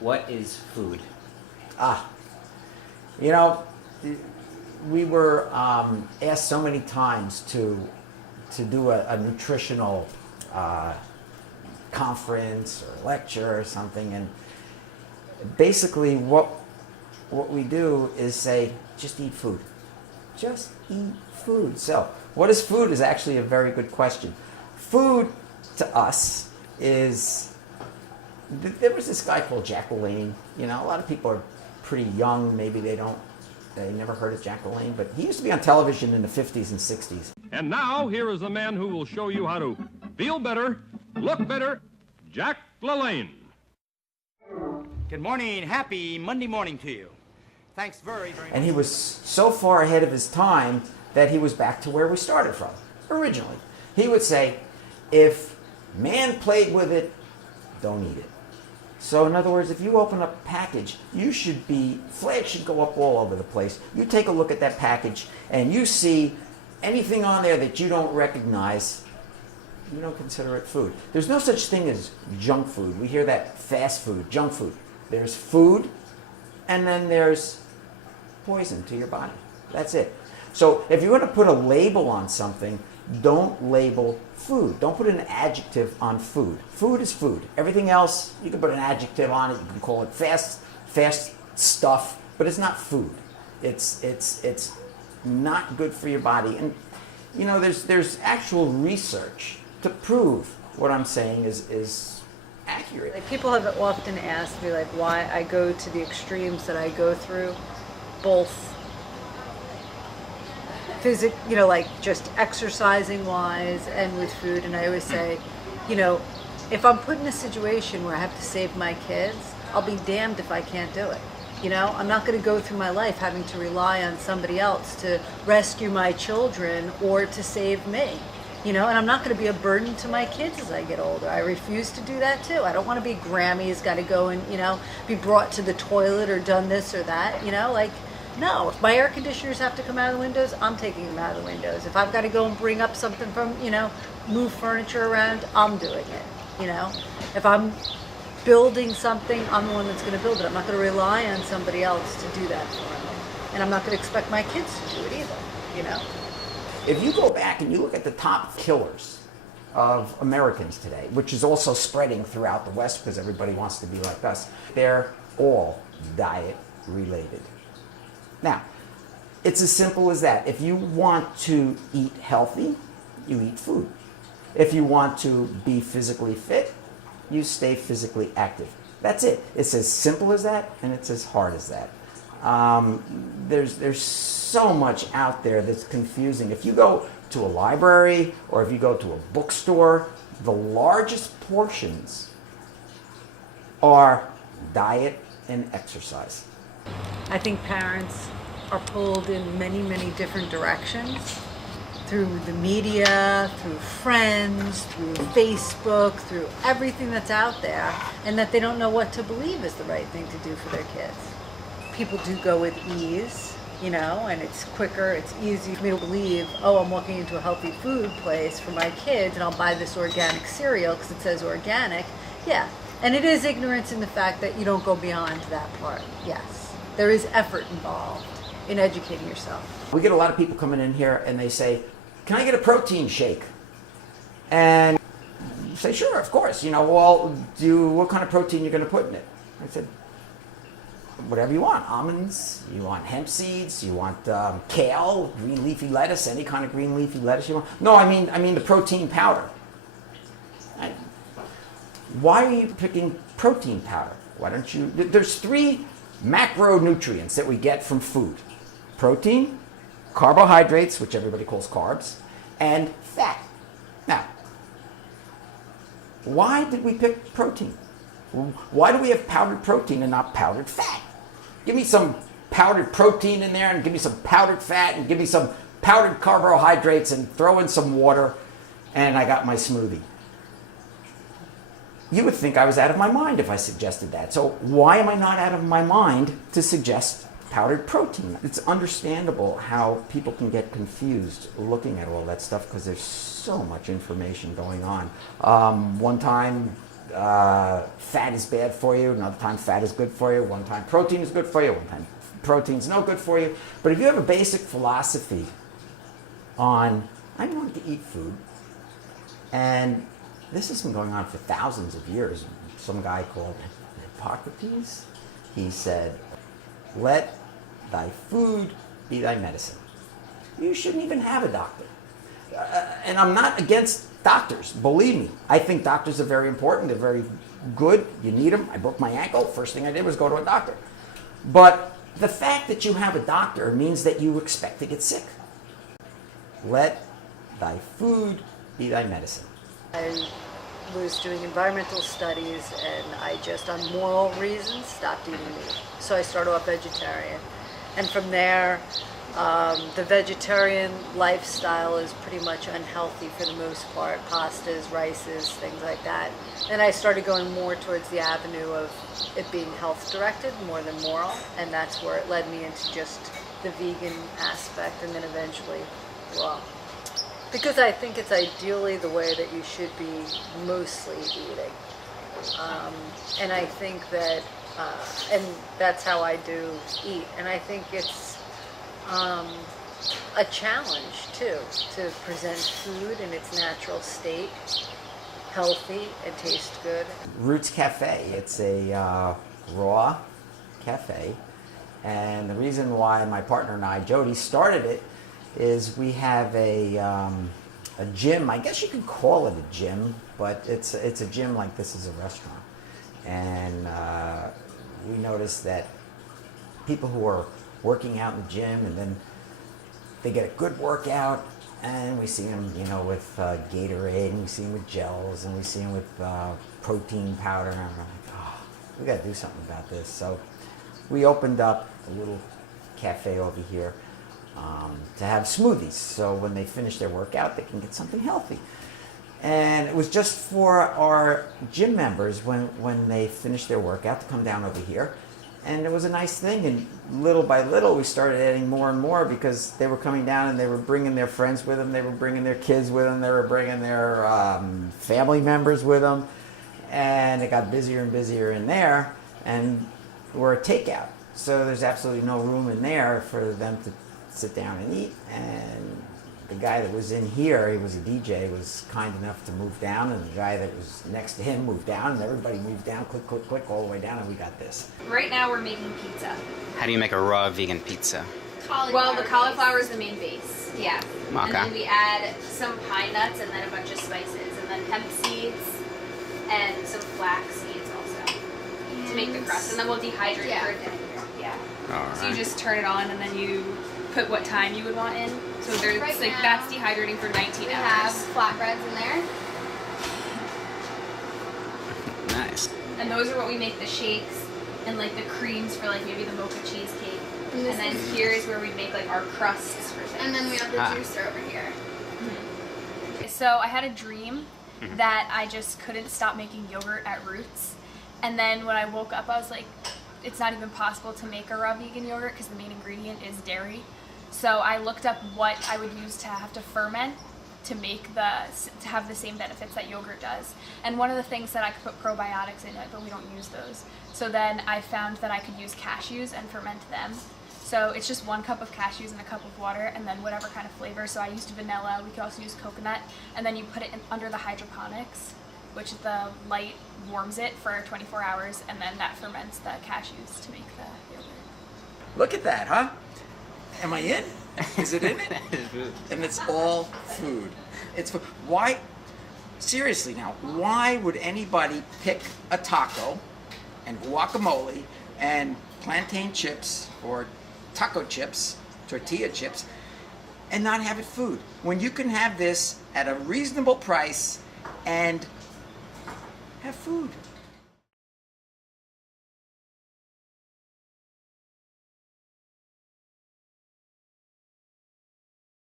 What is food? Ah, you know, we were asked so many times to do a nutritional conference or lecture or something, and basically what we do is say, just eat food. Just eat food. So, what is food is actually a very good question. Food to us is, there was this guy called Jack LaLanne. You know, a lot of people are pretty young, maybe they never heard of Jack LaLanne, but he used to be on television in the 50s and 60s. And now, here is a man who will show you how to feel better, look better, Jack LaLanne. Good morning. Happy Monday morning to you. Thanks very much. And he was so far ahead of his time that he was back to where we started from originally. He would say, if man played with it, don't eat it. So in other words, if you open up a package, flags should go up all over the place. You take a look at that package and you see anything on there that you don't recognize, you don't consider it food. There's no such thing as junk food. We hear that fast food, junk food. There's food, and then there's poison to your body. That's it. So if you're going to put a label on something, don't label food. Don't put an adjective on food. Food is food. Everything else, you can put an adjective on it. You can call it fast stuff, but it's not food. It's not good for your body. And you know, there's actual research to prove what I'm saying is accurate. Like, people have often asked me like why I go to the extremes that I go through, both like just exercising wise and with food. And I always say, you know, if I'm put in a situation where I have to save my kids, I'll be damned if I can't do it. You know, I'm not going to go through my life having to rely on somebody else to rescue my children or to save me. You know, and I'm not going to be a burden to my kids as I get older. I refuse to do that too. I don't want to be Grammy's got to go and, you know, be brought to the toilet or done this or that, you know, like, no. If my air conditioners have to come out of the windows, I'm taking them out of the windows. If I've got to go and bring up something from, you know, move furniture around, I'm doing it, you know. If I'm building something, I'm the one that's going to build it. I'm not going to rely on somebody else to do that for me. And I'm not going to expect my kids to do it either, you know. If you go back and you look at the top killers of Americans today, which is also spreading throughout the West because everybody wants to be like us, they're all diet related. Now, it's as simple as that. If you want to eat healthy, you eat food. If you want to be physically fit, you stay physically active. That's it. It's as simple as that, and it's as hard as that. There's so much out there that's confusing. If you go to a library or if you go to a bookstore, the largest portions are diet and exercise. I think parents are pulled in many, many different directions through the media, through friends, through Facebook, through everything that's out there, and that they don't know what to believe is the right thing to do for their kids. People do go with ease, you know, and it's quicker, it's easy for me to believe, oh, I'm walking into a healthy food place for my kids and I'll buy this organic cereal because it says organic. Yeah, and it is ignorance in the fact that you don't go beyond that part. Yes, there is effort involved in educating yourself. We get a lot of people coming in here and they say, can I get a protein shake? And you say, sure, of course. You know, well, what kind of protein you're going to put in it? I said, whatever you want. Almonds, you want hemp seeds, you want kale, green leafy lettuce, any kind of green leafy lettuce you want. No, I mean the protein powder. Why are you picking protein powder? Why don't you? There's 3 macronutrients that we get from food: protein, carbohydrates, which everybody calls carbs, and fat. Now, why did we pick protein? Why do we have powdered protein and not powdered fat? Give me some powdered protein in there and give me some powdered fat and give me some powdered carbohydrates and throw in some water and I got my smoothie. You would think I was out of my mind if I suggested that. So why am I not out of my mind to suggest powdered protein? It's understandable how people can get confused looking at all that stuff because there's so much information going on. One time fat is bad for you, another time fat is good for you, one time protein is good for you, one time protein's no good for you. But if you have a basic philosophy on, I'm going to eat food, and this has been going on for thousands of years. Some guy called Hippocrates, he said, let thy food be thy medicine. You shouldn't even have a doctor. And I'm not against doctors, believe me. I think doctors are very important. They're very good. You need them. I broke my ankle. First thing I did was go to a doctor. But the fact that you have a doctor means that you expect to get sick. Let thy food be thy medicine. I was doing environmental studies, and I just, on moral reasons, stopped eating meat. So I started off vegetarian. And from there, the vegetarian lifestyle is pretty much unhealthy for the most part. Pastas, rices, things like that. Then I started going more towards the avenue of it being health directed more than moral, and that's where it led me into just the vegan aspect, and then eventually raw. Because I think it's ideally the way that you should be mostly eating. And I think that, and that's how I do eat. And I think it's a challenge too, to present food in its natural state, healthy and taste good. Roots Cafe, it's a raw cafe. And the reason why my partner and I, Jody, started it is we have a gym. I guess you could call it a gym, but it's a gym like this is a restaurant. And we noticed that people who are working out in the gym, and then they get a good workout, and we see them, you know, with Gatorade, and we see them with gels, and we see them with protein powder, and I'm like, oh, we got to do something about this. So we opened up a little cafe over here to have smoothies, so when they finish their workout, they can get something healthy. And it was just for our gym members when they finished their workout to come down over here. And it was a nice thing, and little by little we started adding more and more, because they were coming down and they were bringing their friends with them, they were bringing their kids with them, they were bringing their family members with them, and it got busier and busier in there, and we're a takeout. So there's absolutely no room in there for them to sit down and eat. And the guy that was in here, he was a DJ, was kind enough to move down, and the guy that was next to him moved down, and everybody moved down, click, click, click, all the way down, and we got this. Right now we're making pizza. How do you make a raw vegan pizza? Well, the cauliflower is the main base. Yeah. Okay. And then we add some pine nuts and then a bunch of spices, and then hemp seeds and some flax seeds also to make the crust. And then we'll dehydrate it for a day. Yeah. All So you right. just turn it on, and then you put what time you would want in. So there's Right like now, that's dehydrating for 19 We hours. have flatbreads in there. Nice. And those are what we make the shakes and like the creams for, like maybe the mocha cheesecake. And And then here is where we make like our crusts for things. And then we have the Ah. juicer over here. So I had a dream that I just couldn't stop making yogurt at Roots. And then when I woke up, I was like, it's not even possible to make a raw vegan yogurt because the main ingredient is dairy. So I looked up what I would use to have to ferment to make to have the same benefits that yogurt does. And one of the things that I could put probiotics in it, but we don't use those. So then I found that I could use cashews and ferment them. So it's just 1 cup of cashews and a cup of water, and then whatever kind of flavor. So I used vanilla. We could also use coconut, and then you put it under the hydroponics, which the light warms it for 24 hours, and then that ferments the cashews to make the yogurt. Look at that, huh? Am I in? Is it in it? And it's all food. It's food. Why? Seriously now, why would anybody pick a taco and guacamole and plantain chips or taco chips, tortilla chips, and not have it food, when you can have this at a reasonable price and have food?